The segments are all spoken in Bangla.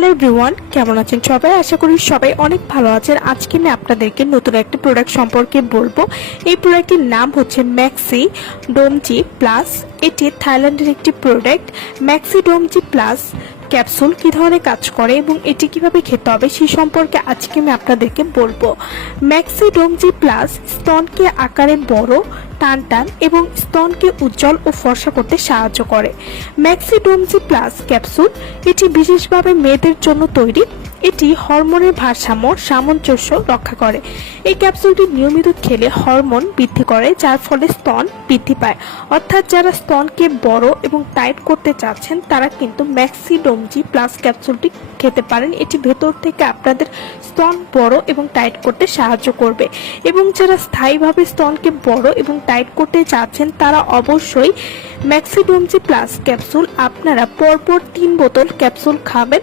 হ্যালো এভরিওয়ান, কেমন আছেন সবাই? আশা করি সবাই অনেক ভালো আছেন। আজকে আমি আপনাদেরকে নতুন একটা প্রোডাক্ট সম্পর্কে বলবো। এই প্রোডাক্টের নাম হচ্ছে ম্যাক্সি ডোমজি প্লাস। এটি থাইল্যান্ডের একটি প্রোডাক্ট। ম্যাক্সি ডোমজি প্লাস ক্যাপসুল কী ধরনের কাজ করে এবং এটি কিভাবে খেতে হবে সেই সম্পর্কে আজকে আমি আপনাদেরকে বলবো। ম্যাক্সি ডোমজি প্লাস স্তনকে আকারে বড়, টান টান এবং স্তনকে উজ্জ্বল ও ফর্সা করতে সাহায্য করে। ম্যাক্সি ডোমজি প্লাস ক্যাপসুল এটি বিশেষভাবে মেয়েদের জন্য তৈরি। এটি হরমোনের ভারসাম্য সামঞ্জস্য রক্ষা করে। এই ক্যাপসুলটি নিয়মিত খেলে হরমোন বৃদ্ধি করে, যার ফলে স্তন বৃদ্ধি পায়। অর্থাৎ যারা স্তনকে বড় এবং টাইট করতে চাচ্ছেন তারা কিন্তু ম্যাক্সি ডোমজি প্লাস ক্যাপসুলটি খেতে পারেন। এটি ভেতর থেকে আপনাদের স্তন বড় এবং টাইট করতে সাহায্য করবে। এবং যারা স্থায়ীভাবে স্তনকে বড় এবং টাইট করতে চাচ্ছেন তারা অবশ্যই ম্যাক্সি ডোমজি প্লাস ক্যাপসুল আপনারা পরপর 3 বোতল ক্যাপসুল খাবেন।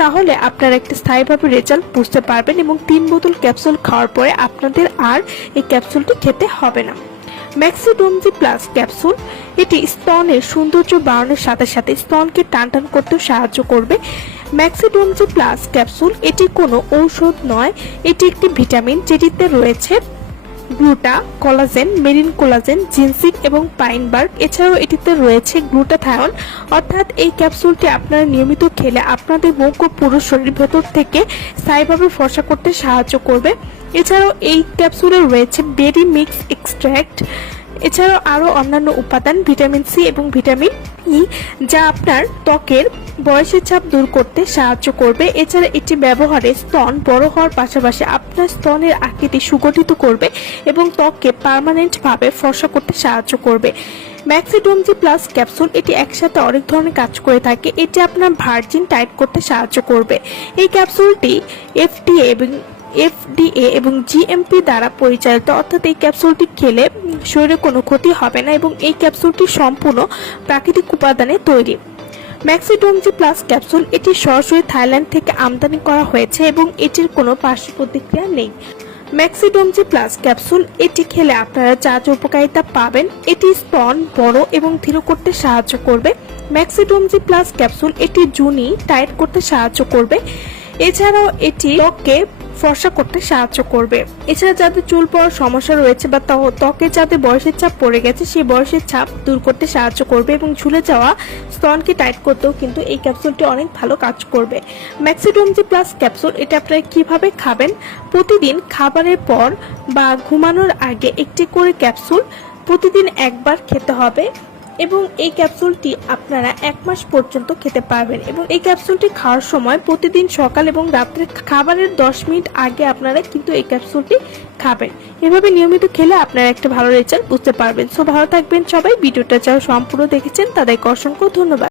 তাহলে আপনারা একটা স্থায়ীভাবে রেজাল্ট বুঝতে পারবেন এবং 3 বোতল ক্যাপসুল খাওয়ার পরে আপনাদের আর এই ক্যাপসুলটি খেতে হবে না। ম্যাক্সি ডোমজি প্লাস ক্যাপসুল এটি স্তনের সৌন্দর্য বাড়ানোর সাথে সাথে স্তনকে টানটান করতেও সাহায্য করবে। ম্যাক্সি ডোমজি প্লাস ক্যাপসুল এটি কোনো ঔষধ নয়, এটি একটি ভিটামিন যেটিতে রয়েছে গ্লুটা, কোলাজেন, মেরিন কোলাজেন, জিনসিন এবং পাইনবার্গ। এছাড়াও এটিতে রয়েছে গ্লুটাথায়ন। অর্থাৎ এই ক্যাপসুলটি আপনারা নিয়মিত খেলে আপনাদের মুখ ও পুরো শরীর ভেতর থেকে স্থায়ীভাবে ফর্সা করতে সাহায্য করবে। এছাড়াও এই ক্যাপসুলে রয়েছে বেরি মিক্স এক্সট্র্যাক্ট। এছাড়াও আরও অন্যান্য উপাদান ভিটামিন সি এবং ভিটামিন ই, যা আপনার ত্বকের বয়সের ছাপ দূর করতে সাহায্য করবে। এছাড়া এটি ব্যবহারে স্তন বড় হওয়ার পাশাপাশি আপনার স্তনের আকৃতি সুগঠিত করবে এবং ত্বককে পার্মানেন্টভাবে ফর্সা করতে সাহায্য করবে। ম্যাক্সি ডোমজি প্লাস ক্যাপসুল এটি একসাথে অনেক ধরনের কাজ করে থাকে। এটি আপনার ভার্জিন টাইট করতে সাহায্য করবে। এই ক্যাপসুলটি এফডিএ এবং জিএমপি দ্বারা পরিচালিত। অর্থাৎ এই ক্যাপসুলটি খেলে শরীরে কোনো ক্ষতি হবে না এবং এই ক্যাপসুলটি সম্পূর্ণ প্রাকৃতিক উপাদানে তৈরি। ম্যাক্সি ডোমজি প্লাস ক্যাপসুল এটি সরাসরি থাইল্যান্ড থেকে আমদানি করা হয়েছে এবং এটির কোনো পার্শ্ব প্রতিক্রিয়া নেই। ম্যাক্সি ডোমজি প্লাস ক্যাপসুল এটি খেলে আপনারা যা যা উপকারিতা পাবেন, এটি স্তন বড় এবং ধীর করতে সাহায্য করবে। ম্যাক্সি ডোমজি প্লাস ক্যাপসুল এটি জুনি টাইট করতে সাহায্য করবে। এছাড়াও এটি ত্বককে ফর্সা করতে সাহায্য করবে। এছাড়া যাদের চুল পড়ার সমস্যা রয়েছে বা ত্বকে যাদের বয়সের চাপ পড়ে গেছে সেই বয়সের চাপ দূর করতে সাহায্য করবে এবং ঝুলে যাওয়া স্তনকে টাইট করতেও কিন্তু এই ক্যাপসুলটি অনেক ভালো কাজ করবে। ম্যাক্সি ডোমজি প্লাস ক্যাপসুল এটা আপনারা কিভাবে খাবেন? প্রতিদিন খাবারের পর বা ঘুমানোর আগে একটি করে ক্যাপসুল প্রতিদিন একবার খেতে হবে এবং এই ক্যাপসুলটি আপনারা 1 মাস পর্যন্ত খেতে পারবেন। এবং এই ক্যাপসুলটি খাওয়ার সময় প্রতিদিন সকাল এবং রাত্রে খাবারের 10 মিনিট আগে আপনারা কিন্তু এই ক্যাপসুলটি খাবেন। এভাবে নিয়মিত খেলে আপনারা একটা ভালো রেজাল্ট বুঝতে পারবেন। সো ভালো থাকবেন সবাই। ভিডিওটা যারা সম্পূর্ণ দেখেছেন তাদেরকে অসংখ্য ধন্যবাদ।